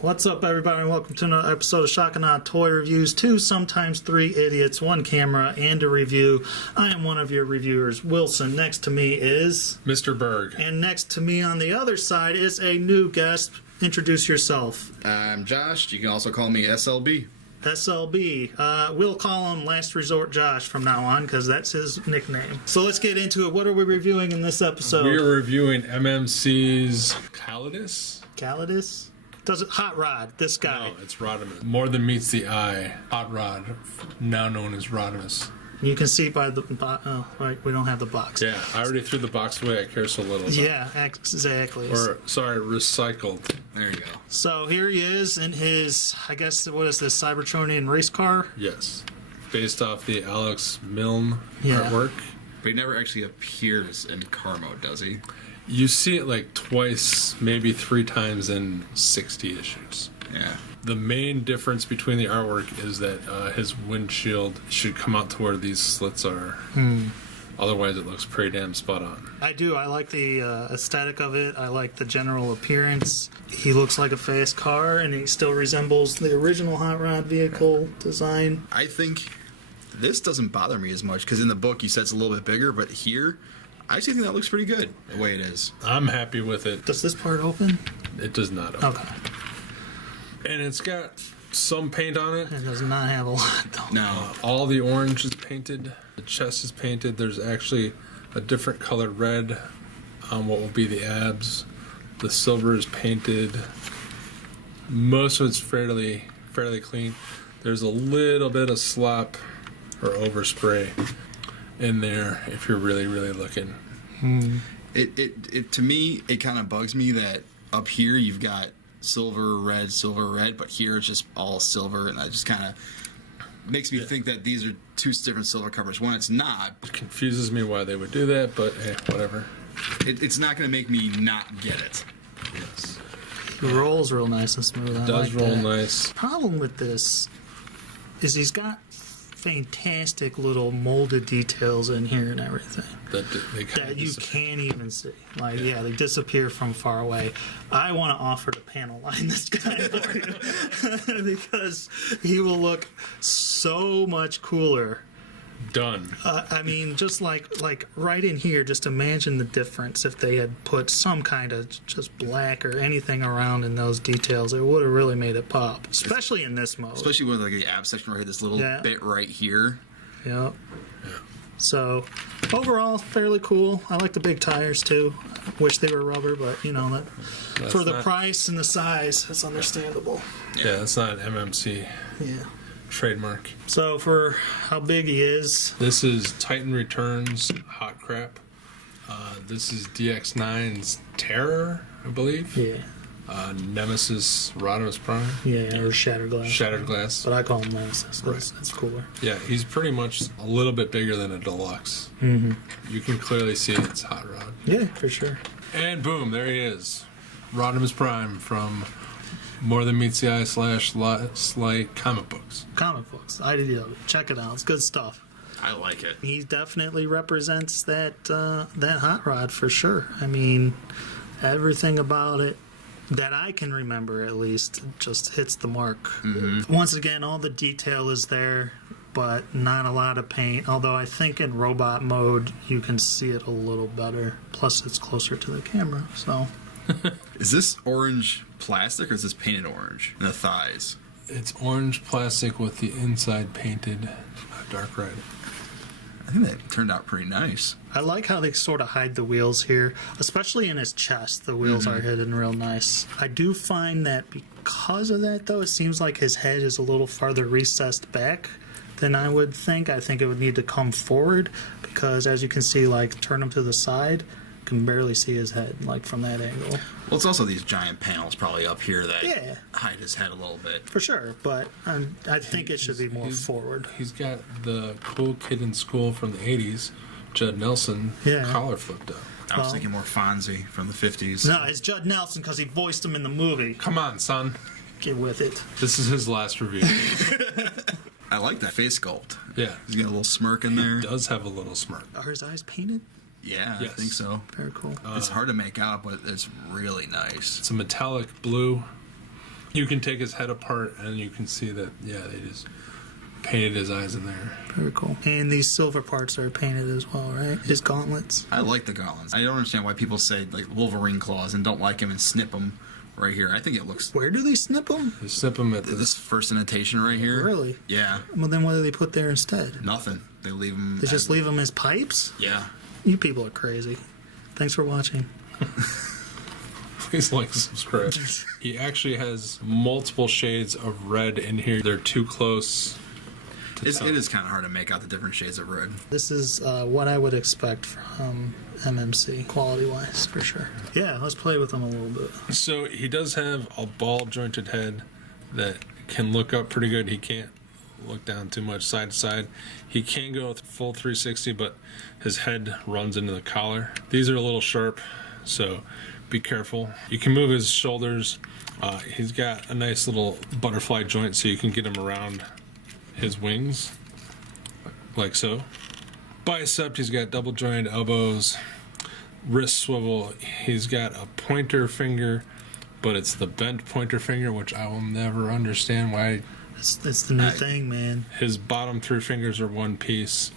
What's up, everybody, and welcome to another episode of Shocking Odd Toy Reviews. 2, sometimes 3 idiots, 1 camera, and a review. I am one of your reviewers, Wilson. Next to me is... Mr. Berg. And next to me on the other side is a new guest. Introduce yourself. I'm Josh. You can also call me S.L.B. S.L.B. We'll call him Last Resort Josh from now on, because that's his nickname. So let's get into it. What are we reviewing in this episode? We are reviewing MMC's Calidus. Calidus? Does it Hot Rod? This guy. No, it's Rodimus. More than meets the eye. Hot Rod, now known as Rodimus. You can see by the... Oh, right, we don't have the box. Yeah, I already threw the box away. I care so little. Yeah, exactly. Or, sorry, recycled. There you go. So here he is in his, I guess, what is this, Cybertronian race car? Yes. Based off the Alex Milne Yeah. artwork. But he never actually appears in car mode, does he? You see it like twice, maybe 3 times in 60 issues. Yeah. The main difference between the artwork is that his windshield should come out to where these slits are. Otherwise, it looks pretty damn spot on. I do. I like the aesthetic of it. I like the general appearance. He looks like a fast car, and he still resembles the original Hot Rod vehicle design. I think this doesn't bother me as much, because in the book you said it's a little bit bigger, but here, I actually think that looks pretty good, the way it is. I'm happy with it. Does this part open? It does not open. Okay. And it's got some paint on it. It does not have a lot, though. No. All the orange is painted. The chest is painted. There's actually a different colored red on what will be the abs. The silver is painted. Most of it's fairly clean. There's a little bit of slop or overspray in there if you're really looking. It to me, it kind of bugs me that up here you've got silver, red, but here it's just all silver, and that just kind of makes me think that these are 2 different silver covers. One, it's not. It confuses me why they would do that, but hey, whatever. It's not going to make me not get it. Yes. It rolls real nice and smooth. It does roll that. nice. Problem with this is he's got fantastic little molded details in here and everything That you can't even see. Like, yeah, they disappear from far away. I want to offer to panel line this guy for you because he will look so much cooler. Done. I mean, just like right in here, just imagine the difference if they had put some kind of just black or anything around in those details. It would have really made it pop, especially in this mode. Especially with like the ab section right here, this little bit right here. Yep. So, overall, fairly cool. I like the big tires, too. Wish they were rubber, but, you know, that for the price and the size, it's understandable. Yeah, it's not an MMC Yeah. trademark. So, for how big he is... This is Titan Returns Hot Crap. This is DX9's Terror, I believe. Yeah. Nemesis Rodimus Prime. Yeah, or Shattered Glass. Shattered Glass. But I call him Nemesis. Right. That's cooler. Yeah, he's pretty much a little bit bigger than a deluxe. Mm-hmm. You can clearly see it's Hot Rod. Yeah, for sure. And boom, there he is. Rodimus Prime from More Than Meets the Eye / Sly comic books. Comic books. I did love it. Check it out. It's good stuff. I like it. He definitely represents that Hot Rod for sure. I mean, everything about it that I can remember, at least, just hits the mark. Mm-hmm. Once again, all the detail is there, but not a lot of paint. Although I think in robot mode, you can see it a little better. Plus, it's closer to the camera, so... Is this orange plastic, or is this painted orange in the thighs? It's orange plastic with the inside painted dark red. I think that turned out pretty nice. I like how they sort of hide the wheels here, especially in his chest. The wheels are hidden real nice. I do find that because of that, though, it seems like his head is a little farther recessed back than I would think. I think it would need to come forward because, as you can see, like, turn him to the side, you can barely see his head, like, from that angle. Well, it's also these giant panels probably up here that Yeah. hide his head a little bit. For sure, but I think it should be more forward. He's got the cool kid in school from the 80s, Judd Nelson, collar flipped up. I was thinking more Fonzie from the 50s. No, it's Judd Nelson because he voiced him in the movie. Come on, son. Get with it. This is his last review. I like that face sculpt. Yeah. He's got a little smirk in there. He does have a little smirk. Are his eyes painted? Yeah, Yes. I think so. Very cool. It's hard to make out, but it's really nice. It's a metallic blue. You can take his head apart and you can see that, yeah, they just painted his eyes in there. Very cool. And these silver parts are painted as well, right? His gauntlets. I like the gauntlets. I don't understand why people say like Wolverine claws and don't like him and snip them right here. I think it looks. Where do they snip them? They snip him at This first indentation right here. Really? Yeah. Well, then what do they put there instead? Nothing. They leave them. They just leave them as pipes? Yeah. You people are crazy. Thanks for watching. Please like and subscribe. He actually has multiple shades of red in here. They're too close to It tell. is kind of hard to make out the different shades of red. This is what I would expect from MMC, quality-wise, for sure. Yeah, let's play with them a little bit. So he does have a ball jointed head that can look up pretty good. He can't look down too much side to side. He can go with full 360, but his head runs into the collar. These are a little sharp, so be careful. You can move his shoulders. He's got a nice little butterfly joint, so you can get him around his wings, like so. Bicep, he's got double jointed elbows. Wrist swivel, he's got a pointer finger, but it's the bent pointer finger, which I will never understand why. It's the new thing, man. His bottom three fingers are one piece.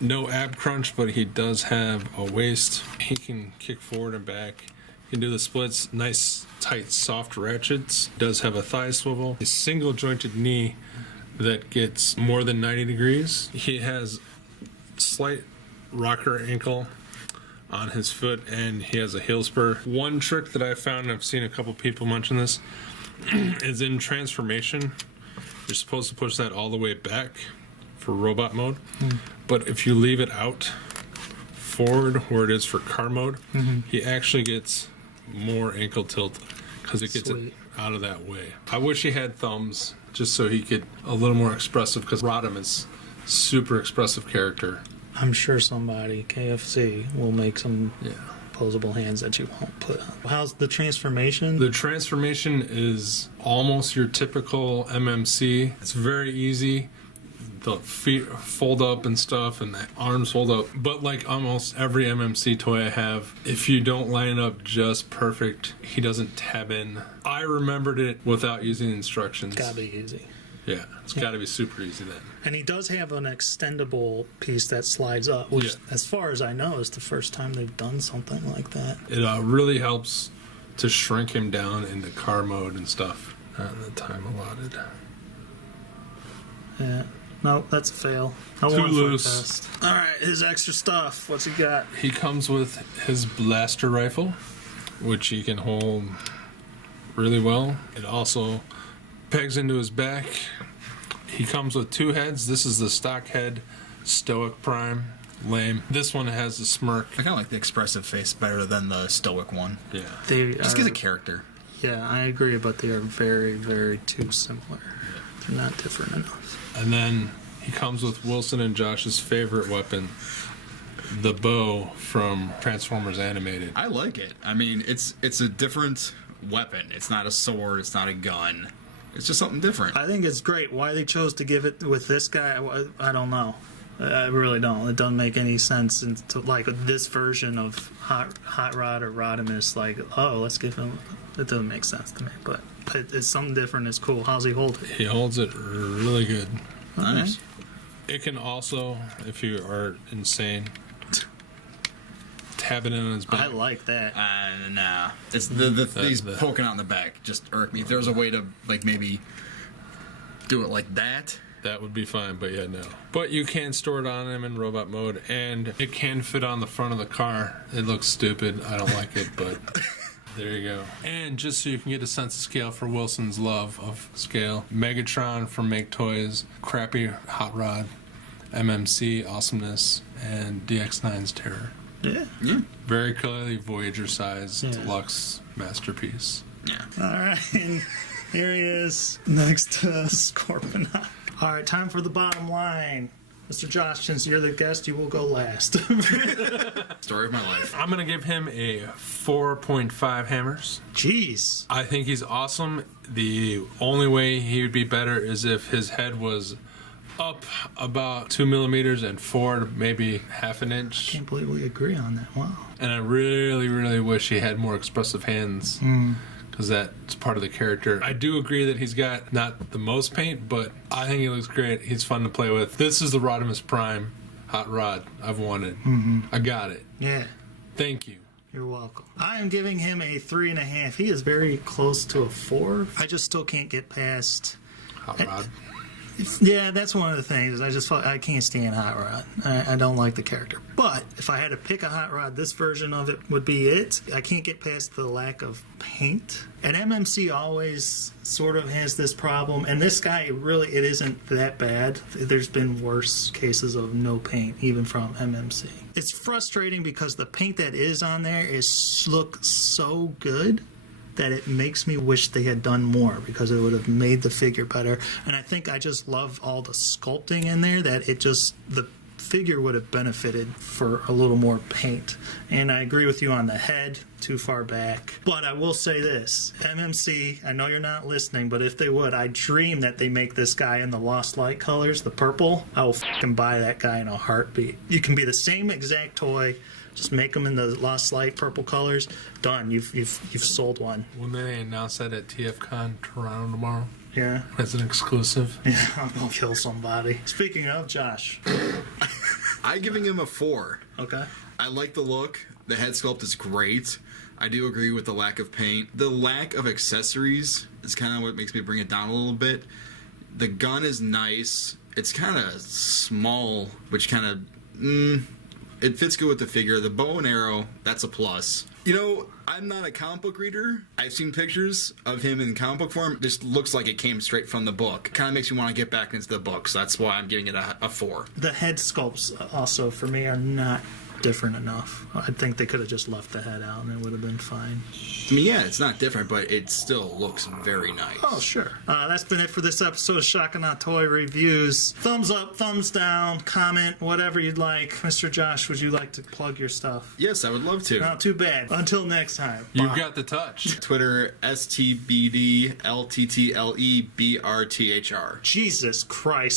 No ab crunch, but he does have a waist. He can kick forward and back. He can do the splits. Nice, tight, soft ratchets. Does have a thigh swivel. A single jointed knee that gets more than 90 degrees. He has slight rocker ankle on his foot, and he has a heel spur. One trick that I found, and I've seen a couple people mention this, is in transformation. You're supposed to push that all the way back for robot mode, but if you leave it out forward where it is for car mode, he actually gets more ankle tilt because it gets Sweet. it out of that way. I wish he had thumbs just so he could a little more expressive, because Rodham is super expressive character. I'm sure somebody, KFC, will make some Yeah. posable hands that you won't put on. How's the transformation? The transformation is almost your typical MMC. It's very easy. The feet fold up and stuff, and the arms fold up. But like almost every MMC toy I have, if you don't line it up just perfect, he doesn't tab in. I remembered it without using instructions. Gotta be easy. Yeah, it's got to be super easy then. And he does have an extendable piece that slides up, which, Yeah. as far as I know, is the first time they've done something like that. It really helps to shrink him down into car mode and stuff. Not in the time allotted. Yeah. No, that's a fail. No Too one for a loose. test. All right, his extra stuff. What's he got? He comes with his blaster rifle, which he can hold really well. It also pegs into his back. He comes with two heads. This is the stock head, Stoic Prime. Lame. This one has a smirk. I kind of like the expressive face better than the stoic one. Yeah. They Just are, gives a character. yeah, I agree, but they are very, very too similar. They're not different enough. And then he comes with Wilson and Josh's favorite weapon, the bow from Transformers Animated. I like it. I mean, it's a different weapon. It's not a sword. It's not a gun. It's just something different. I think it's great. Why they chose to give it with this guy, I don't know. I really don't. It doesn't make any sense. And to, like this version of Hot Rod or Rodimus, like, oh, let's give him. It doesn't make sense to me, but it's something different. It's cool. How's he hold it? He holds it really good. Nice. It can also, if you are insane, tab it in on his back. I like that. Nah. It's these poking out in the back just irk me. If there was a way to like maybe do it like that. That would be fine, but yeah, no. But you can store it on him in robot mode, and it can fit on the front of the car. It looks stupid. I don't like it, but there you go. And just so you can get a sense of scale for Wilson's love of scale, Megatron from Make Toys, Crappy Hot Rod, MMC Awesomeness, and DX9's Terror. Yeah. Yeah. Very clearly Voyager-sized Yeah. deluxe masterpiece. Yeah. All right. And here he is next to Scorponok. All right, time for the bottom line. Mr. Josh, since you're the guest, you will go last. Story of my life. I'm going to give him a 4.5 hammers. Jeez. I think he's awesome. The only way he would be better is if his head was up about 2 millimeters and forward maybe half an inch. Can't believe we agree on that. Wow. And I really, really wish he had more expressive hands. because that's part of the character. I do agree that he's got not the most paint, but I think he looks great. He's fun to play with. This is the Rodimus Prime hot rod I've wanted. I got it. Yeah. Thank you. You're welcome. I am giving him a 3.5. He is very close to a 4. I just still can't get past. Hot rod. Yeah, that's one of the things. I can't stand Hot Rod. I don't like the character. But if I had to pick a Hot Rod, this version of it would be it. I can't get past the lack of paint. And MMC always sort of has this problem. And this guy, it isn't that bad. There's been worse cases of no paint, even from MMC. It's frustrating because the paint that is on there looks so good that it makes me wish they had done more, because it would have made the figure better. And I think I just love all the sculpting in there, that the figure would have benefited for a little more paint. And I agree with you on the head, too far back. But I will say this, MMC, I know you're not listening, but if they would, I dream that they make this guy in the Lost Light colors, the purple. I will fucking buy that guy in a heartbeat. You can be the same exact toy, just make them in the Lost Light purple colors. Done. You've sold one. When they announce that at TFCon Toronto tomorrow, Yeah. as an exclusive. Yeah, I'm gonna kill somebody. Speaking of, Josh. I'm giving him a 4. Okay. I like the look. The head sculpt is great. I do agree with the lack of paint. The lack of accessories is kind of what makes me bring it down a little bit. The gun is nice. It's kind of small, which kind of... it fits good with the figure. The bow and arrow, that's a plus. You know, I'm not a comic book reader. I've seen pictures of him in comic book form. It just looks like it came straight from the book. Kind of makes me want to get back into the books. That's why I'm giving it a 4. The head sculpts also, for me, are not different enough. I think they could have just left the head out and it would have been fine. I mean, yeah, it's not different, but it still looks very nice. Oh, sure. That's been it for this episode of Shocking Not Toy Reviews. Thumbs up, thumbs down, comment, whatever you'd like. Mr. Josh, would you like to plug your stuff? Yes, I would love to. Not too bad. Until next time. You've Bye. got the touch. Twitter, STBDLTTLEBRTHR. Jesus Christ.